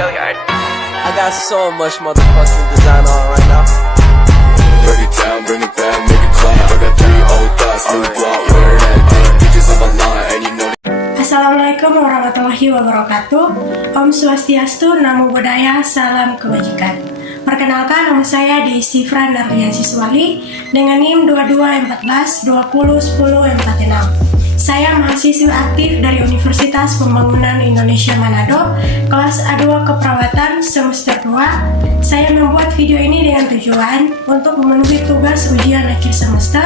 I got so much motherfucking design on right now. Break it down, bring it back, make it clap. I got 3 old thoughts, new block, where that day. Bitches on my line, and you know. Assalamualaikum warahmatullahi wabarakatuh. Om Swastiastu, Namo Buddhaya, Salam Kebajikan. Perkenalkan, nama saya Destifran Darlian Siswali dengan NIM 2214201046. Saya mahasiswa aktif dari Universitas Pembangunan Indonesia Manado, kelas A2 Keperawatan semester 2. Saya membuat video ini dengan tujuan untuk memenuhi tugas ujian akhir semester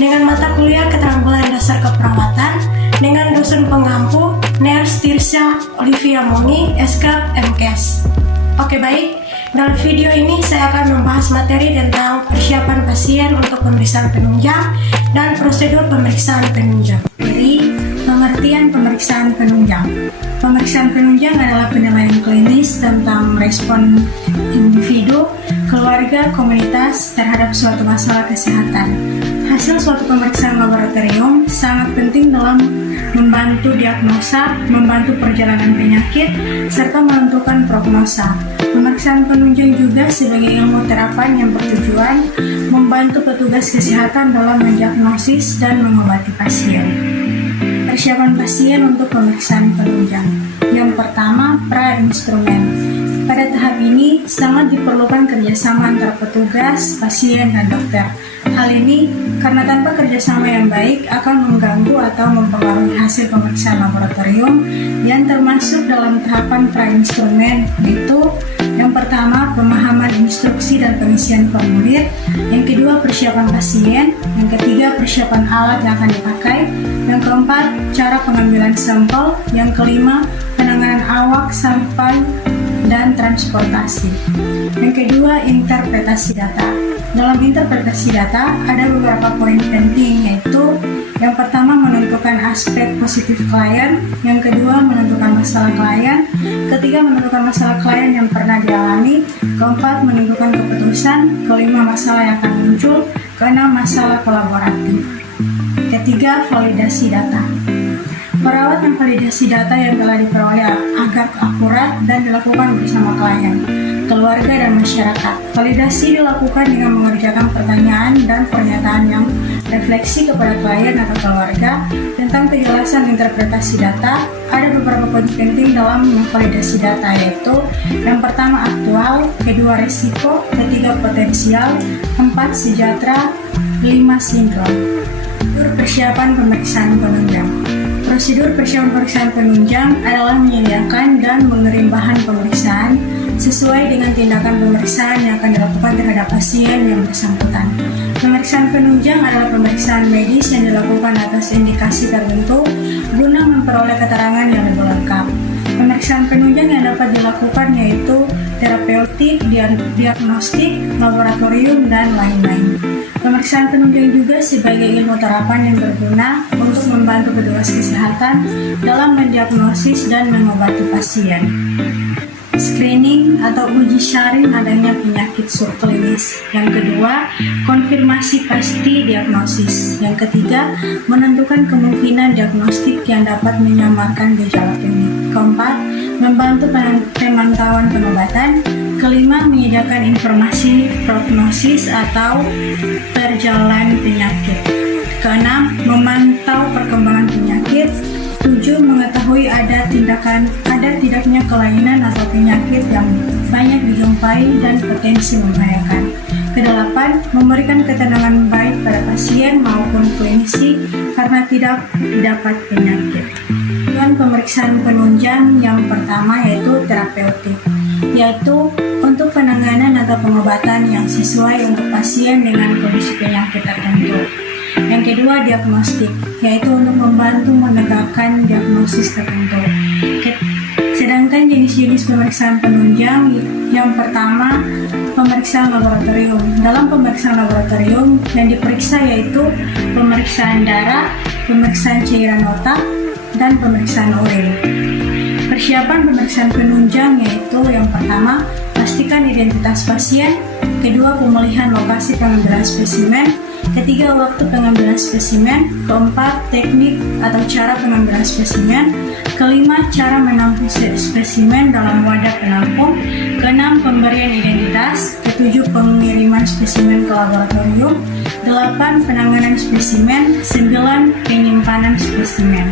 dengan mata kuliah keterampilan dasar keperawatan dengan dosen pengampu Nurse Tirsa Olivia Moni, SKAP MKes. Oke, baik. Dalam video ini saya akan membahas materi tentang persiapan pasien untuk pemeriksaan penunjang dan prosedur pemeriksaan penunjang. Jadi, pengertian pemeriksaan penunjang. Pemeriksaan penunjang adalah penilaian klinis tentang respon individu, keluarga, komunitas terhadap suatu masalah kesehatan. Hasil suatu pemeriksaan laboratorium sangat penting dalam membantu diagnosa, membantu perjalanan penyakit, serta menentukan prognosa. Pemeriksaan penunjang juga sebagai ilmu terapan yang bertujuan membantu petugas kesehatan dalam mendiagnosis dan mengobati pasien. Persiapan pasien untuk pemeriksaan penunjang. Yang pertama, pra-instrumen. Pada tahap ini sangat diperlukan kerjasama antara petugas, pasien, dan dokter. Hal ini karena tanpa kerjasama yang baik akan mengganggu atau mempengaruhi hasil pemeriksaan laboratorium yang termasuk dalam tahapan pra-instrumen, yaitu yang pertama, pemahaman instruksi dan pengisian formulir. Yang kedua, persiapan pasien. Yang ketiga, persiapan alat yang akan dipakai. Yang keempat, cara pengambilan sampel. Yang kelima, penanganan awak, sampai, dan transportasi. Yang kedua, interpretasi data. Dalam interpretasi data, ada beberapa poin penting, yaitu yang pertama, menentukan aspek positif klien. Yang kedua, menentukan masalah klien. Ketiga, menentukan masalah klien yang pernah dialami. Keempat, menentukan keputusan. Kelima, masalah yang akan muncul. Keenam, masalah kolaboratif. Ketiga, validasi data. Perawat memvalidasi data yang telah diperoleh agar akurat dan dilakukan bersama klien, keluarga, dan masyarakat. Validasi dilakukan dengan mengerjakan pertanyaan dan pernyataan yang refleksi kepada klien atau keluarga tentang kejelasan interpretasi data. Ada beberapa poin penting dalam memvalidasi data, yaitu yang pertama, aktual. Kedua, risiko. Ketiga, potensial. Empat, sejahtera. 5, sindrom. Persiapan pemeriksaan penunjang. Prosedur persiapan pemeriksaan penunjang adalah menyediakan dan mengirim bahan pemeriksaan sesuai dengan tindakan pemeriksaan yang akan dilakukan terhadap pasien yang bersangkutan. Pemeriksaan penunjang adalah pemeriksaan medis yang dilakukan atas indikasi tertentu guna memperoleh keterangan yang lebih lengkap. Pemeriksaan penunjang yang dapat dilakukan yaitu terapeutik, diagnostik, laboratorium, dan lain-lain. Pemeriksaan penunjang juga sebagai ilmu terapan yang berguna untuk membantu petugas kesehatan dalam mendiagnosis dan mengobati pasien. Screening atau uji syaring adanya penyakit subklinis. Yang kedua, konfirmasi pasti diagnosis. Yang ketiga, menentukan kemungkinan diagnostik yang dapat menyamarkan gejala klinik. Keempat, membantu pemantauan pengobatan. Kelima, menyediakan informasi prognosis atau perjalanan penyakit. Keenam, memantau perkembangan penyakit. 7. Mengetahui ada tidaknya kelainan atau penyakit yang banyak dijumpai dan potensi membahayakan. Kedelapan, memberikan ketenangan baik pada pasien maupun klinisi karena tidak dapat penyakit. Tujuan pemeriksaan penunjang yang pertama yaitu terapeutik, yaitu untuk penanganan atau pengobatan yang sesuai untuk pasien dengan kondisi penyakit tertentu. Yang kedua, diagnostik, yaitu untuk membantu menegakkan diagnosis tertentu. Sedangkan jenis-jenis pemeriksaan penunjang yang pertama, pemeriksaan laboratorium. Dalam pemeriksaan laboratorium yang diperiksa yaitu pemeriksaan darah, pemeriksaan cairan otak, dan pemeriksaan urin. Persiapan pemeriksaan penunjang yaitu yang pertama, pastikan identitas pasien. Kedua, pemulihan lokasi pengambilan spesimen. Ketiga, waktu pengambilan spesimen. Keempat, teknik atau cara pengambilan spesimen. Kelima, cara menampung spesimen dalam wadah penampung. Keenam, pemberian identitas. Ketujuh, pengiriman spesimen ke laboratorium. 8, penanganan spesimen. 9, penyimpanan spesimen.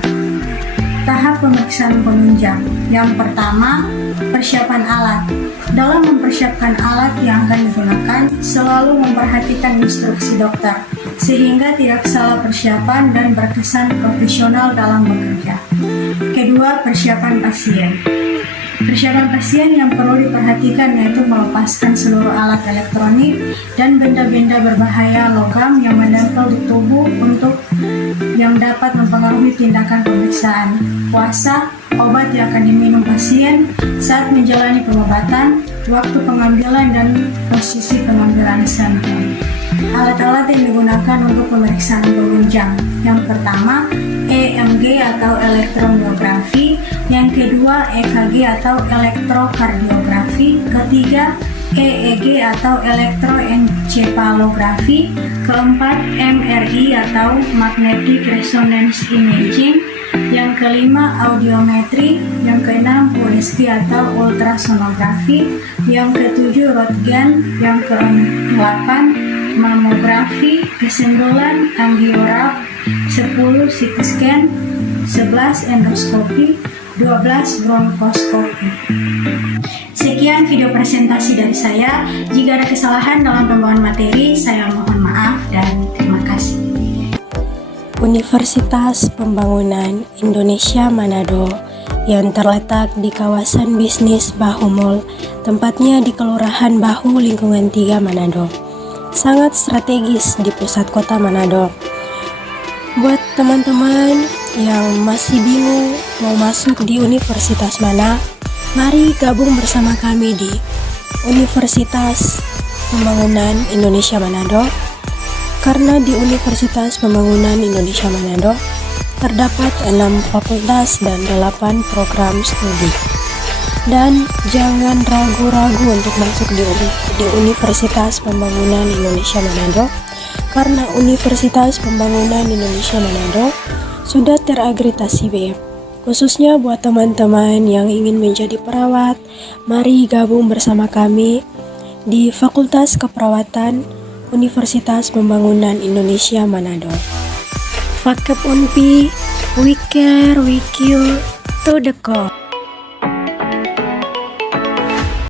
Tahap pemeriksaan penunjang. Yang pertama, persiapan alat. Dalam mempersiapkan alat yang akan digunakan, selalu memperhatikan instruksi dokter, sehingga tidak salah persiapan dan berkesan profesional dalam bekerja. Kedua, persiapan pasien. Persiapan pasien yang perlu diperhatikan yaitu melepaskan seluruh alat elektronik dan benda-benda berbahaya logam yang menempel di tubuh yang dapat mempengaruhi tindakan pemeriksaan. Puasa, obat yang akan diminum pasien saat menjalani pengobatan, waktu pengambilan dan posisi pengambilan sampel. Alat-alat yang digunakan untuk pemeriksaan penunjang. Yang pertama, EMG atau elektromiografi. Yang kedua, EKG atau elektrokardiografi. Ketiga, EEG atau elektroencephalografi. Keempat, MRI atau magnetic resonance imaging. Yang kelima, audiometri. Yang keenam, USG atau ultrasonografi. Yang ketujuh, röntgen. Yang ke-8, mamografi. Ke-9, angiogram. 10, CT scan. 11, endoskopi. 12, bronkoskopi. Sekian video presentasi dari saya. Jika ada kesalahan dalam pembawaan materi, saya mohon maaf dan terima kasih. Universitas Pembangunan Indonesia Manado yang terletak di kawasan bisnis Bahu Mall, tempatnya di Kelurahan Bahu, Lingkungan 3, Manado. Sangat strategis di pusat kota Manado. Buat teman-teman yang masih bingung mau masuk di universitas mana, mari gabung bersama kami di Universitas Pembangunan Indonesia Manado. Karena di Universitas Pembangunan Indonesia Manado terdapat 6 fakultas dan 8 program studi. Dan jangan ragu-ragu untuk masuk di Universitas Pembangunan Indonesia Manado, karena Universitas Pembangunan Indonesia Manado sudah terakreditasi B. Khususnya buat teman-teman yang ingin menjadi perawat, mari gabung bersama kami di Fakultas Keperawatan Universitas Pembangunan Indonesia Manado. Fakep Unpi, we care, we cure, to the core.